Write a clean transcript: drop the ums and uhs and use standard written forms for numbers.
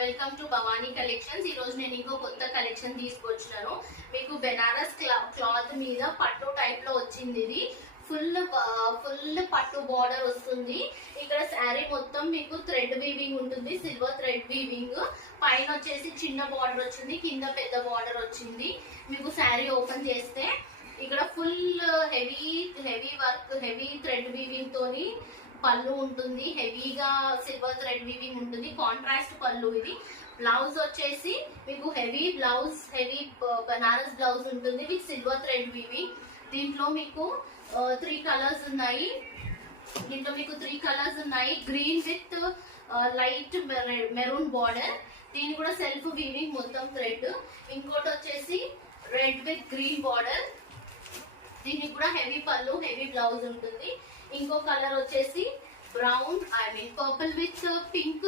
Welcome to Bhavani collections. ఈ రోజు నేను ఇంకో కొత్త కలెక్షన్ తీసుకొచ్చాను. మీకు బెనారస్ క్లాత్ మీద పట్టు టైప్ లో వచ్చింది. ఇది ఫుల్ పట్టు బార్డర్ వస్తుంది. ఇక్కడ శారీ మొత్తం మీకు థ్రెడ్ వీవింగ్ ఉంటుంది, సిల్వర్ థ్రెడ్ వీవింగ్. పైన వచ్చేసి చిన్న బార్డర్ వచ్చింది, కింద పెద్ద బార్డర్ వచ్చింది. మీకు శారీ ఓపెన్ చేస్తే ఇక్కడ full heavy work, heavy thread weaving తోని పళ్ళు ఉంటుంది. హెవీగా సిల్వర్ థ్రెడ్ వీవింగ్ ఉంటుంది, కాంట్రాస్ట్ పళ్ళు. ఇది బ్లౌజ్ వచ్చేసి మీకు heavy blouse, heavy Banaras blouse ఉంటుంది విత్ సిల్వర్ థ్రెడ్ వీవింగ్. దీంట్లో మీకు 3 కలర్స్ ఉన్నాయి. Green with light maroon border. దీని కూడా సెల్ఫ్ వీవింగ్ మొత్తం థ్రెడ్. ఇంకోటి వచ్చేసి రెడ్ విత్ గ్రీన్ బార్డర్. దీనికి కూడా హెవీ పళ్ళు, హెవీ బ్లౌజ్ ఉంటుంది. ఇంకో కలర్ వచ్చేసి బ్రౌన్, పర్పుల్ విత్ పింక్